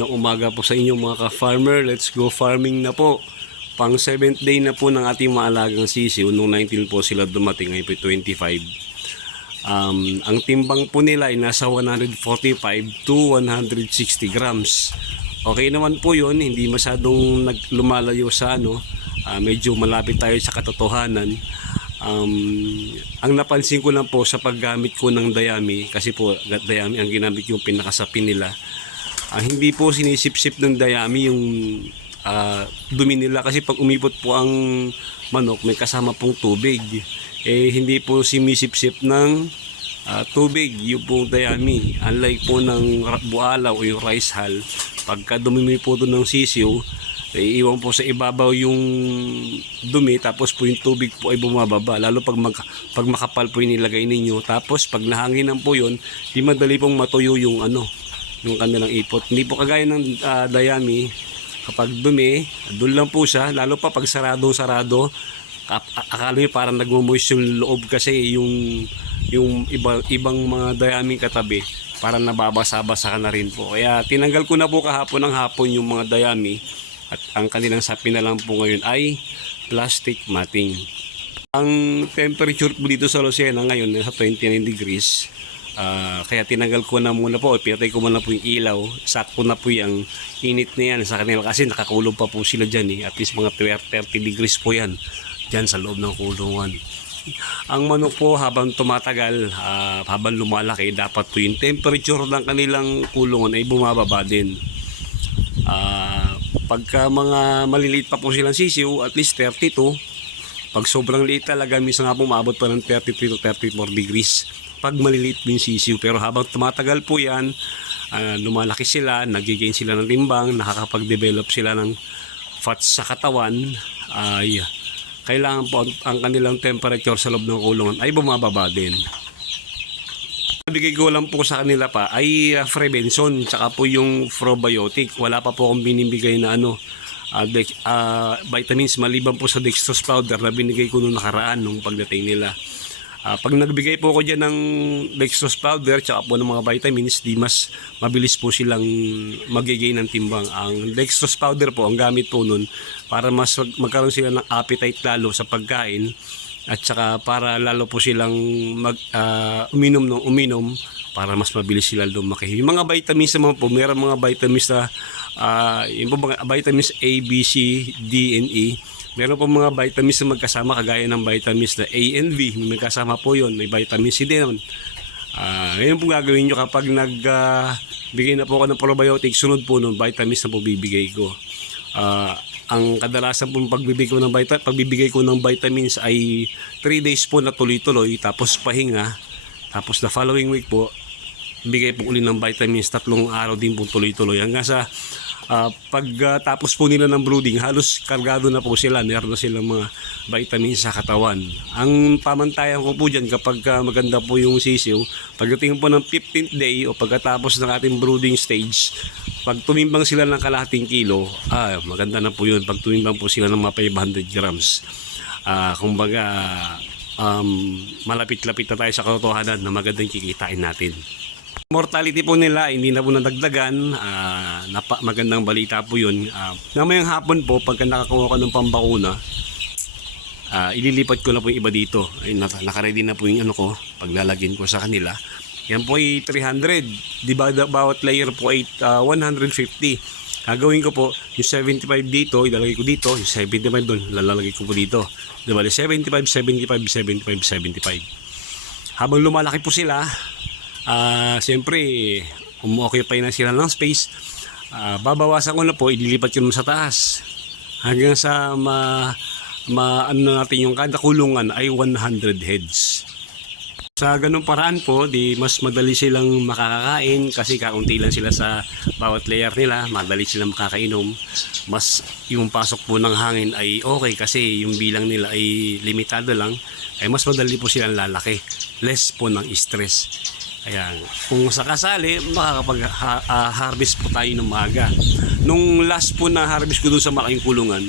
magandang umaga po sa inyo mga ka-farmer. Let's go farming na po. Pang 7th day na po ng ating maalagang sisiw. Noong 19 po sila dumating, ngayon po 25. Ang timbang po nila ay nasa 145 to 160 grams. Okay naman po yun, hindi masyadong lumalayo sa medyo malapit tayo sa katotohanan. Ang napansin ko lang po sa paggamit ko ng dayami, kasi po dayami ang ginamit yung pinakasapin nila, hindi po sinisip-sip ng dayami yung dumi nila, kasi pag umipot po ang manok may kasama pong tubig, hindi po sinisip-sip ng tubig yung pong dayami, unlike po ng bualaw o yung rice hull. Pagka dumimi po doon ng sisiw, iiwan po sa ibabaw yung dumi, tapos po yung tubig po ay bumababa, lalo pag makapal po yung nilagay ninyo. Tapos pag nahanginan po yun, di madali pong matuyo yung yung kanilang ipot. Hindi po kagaya ng dayami, kapag dumi, doon lang po siya, lalo pa pag sarado, akala nyo parang nagmo-moist yung loob, kasi yung ibang mga dayaming katabi parang nababasa-basa ka na rin po. Kaya tinanggal ko na po kahapon ng hapon yung mga dayami, at ang kanilang sapi na lang po ngayon ay plastic matting. Ang temperature po dito sa Lucena ngayon nasa 29 degrees. Kaya tinanggal ko na muna po, pinatay ko muna po yung ilaw. Sakto na po yung init na yan sa kanila, kasi nakakulong pa po sila dyan. At least mga 30 degrees po yan dyan sa loob ng kulungan. Ang manok po habang tumatagal, habang lumalaki, dapat po yung temperature ng kanilang kulungan ay bumababa din. Pagka mga maliliit pa po silang sisiw, at least 32. Pag sobrang liit talaga, minsan nga po maabot pa ng 33 to 34 degrees pag maliliit po yung sisiw. Pero habang tumatagal po yan, lumalaki sila, nagigain sila ng timbang, nakakapag-develop sila ng fats sa katawan, kailangan po ang kanilang temperature sa loob ng kulungan ay bumababa din. Bigay ko lang po sa kanila pa ay Prevention, tsaka po yung probiotic. Wala pa po akong binibigay na vitamins, maliban po sa dextrose powder na binigay ko nung nakaraan nung pagdating nila. Pag nagbigay po ako dyan ng dextrose powder tsaka po ng mga vitamins, di mas mabilis po silang magigay ng timbang. Ang dextrose powder po, ang gamit po nun para mas magkaroon sila ng appetite lalo sa pagkain, at saka para lalo po silang uminom para mas mabilis sila lumaki. Yung mga vitamins naman po, mayroon mga vitamins na yung po mga vitamins A, B, C, D, and E. Meron po mga vitamins na magkasama, kagaya ng vitamins na A and V, may kasama po yun. May vitamin C din naman. Ngayon po gagawin nyo kapag nagbigay na po ako ng probiotic, sunod po ng vitamins na po bibigay ko. Ang kadalasan po pagbibigay ko ng vitamins ay 3 days po na tuloy-tuloy, tapos pahinga. Tapos the following week po, bigay po uli ng vitamins, 3 araw din po tuloy-tuloy. Hanggang sa pagtapos po nila ng brooding, halos kargado na po sila, meron na silang mga vitamins sa katawan. Ang pamantayan ko po dyan kapag maganda po yung sisiw, pagdating po ng 15th day o pagkatapos ng ating brooding stage, pag tumimbang sila ng kalahating kilo, maganda na po yun. Pag tumimbang po sila ng mga 500 grams, kumbaga malapit-lapit na tayo sa katotohanan na magandang kikitain natin. Mortality po nila hindi na po nadagdagan, magandang balita po yun. Namayang hapon po, pagka nakakuha ko ng pambakuna, ililipat ko na po yung iba dito. Ay, nakaready na po yung paglalagyan ko sa kanila. Yan po ay 300, di ba bawat layer po ay 150. Gagawin ko po yung 75 dito, ilalagay ko dito, yung 75 doon, lalagay ko po dito. Di ba 75, 75, 75, 75. Habang lumalaki po sila, siyempre umu-occupy na sila ng space, babawasan ko na po, ililipat ko sa taas hanggang sa natin yung kada kulungan ay 100 heads. Sa ganung paraan po, di mas madali silang makakakain, kasi kaunti lang sila sa bawat layer nila, madali silang makakainom. Mas yung pasok po ng hangin ay okay, kasi yung bilang nila ay limitado lang, ay mas madali po silang lalaki, less po ng stress. Ayan, kung sakasali, makakapag-harvest po tayo ng maaga. Nung last po na harvest ko doon sa malaking kulungan,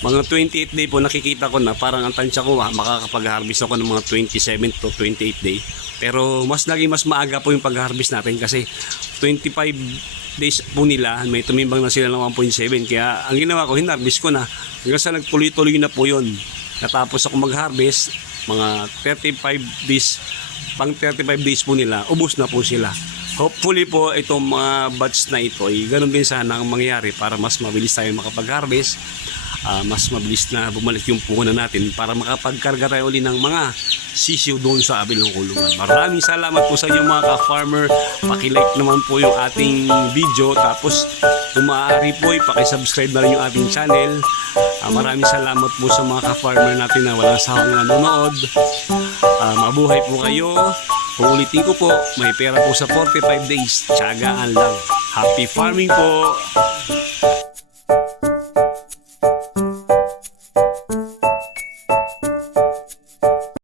mga 28 day po nakikita ko na parang ang tansya ko makakapag-harvest ako ng mga 27 to 28 day. Pero mas maaga po yung pag-harvest natin, kasi 25 days po nila, may tumimbang na sila ng 1.7. Kaya ang ginawa ko, hinarvest ko na. Hanggang sa nagtuloy-tuloy na po yun. Natapos ako mag-harvest, mga 35 days, pang 35 days po nila, ubos na po sila. Hopefully po itong mga batch na ito ay ganun din sana ang mangyayari para mas mabilis tayo makapag-harvest, mas mabilis na bumalik yung puhunan natin para makapagkarga tayo uli ng mga sisiw doon sa abil ng kulungan. Maraming salamat po sa inyo mga ka-farmer. Paki-like naman po yung ating video, tapos kung maaari po paki-subscribe na rin yung ating channel. Maraming salamat po sa mga ka-farmer natin na walang sawang nanonood. Mabuhay po kayo. Kung ulitin ko po, may pera po sa 45 days. Tiyagaan lang. Happy farming po!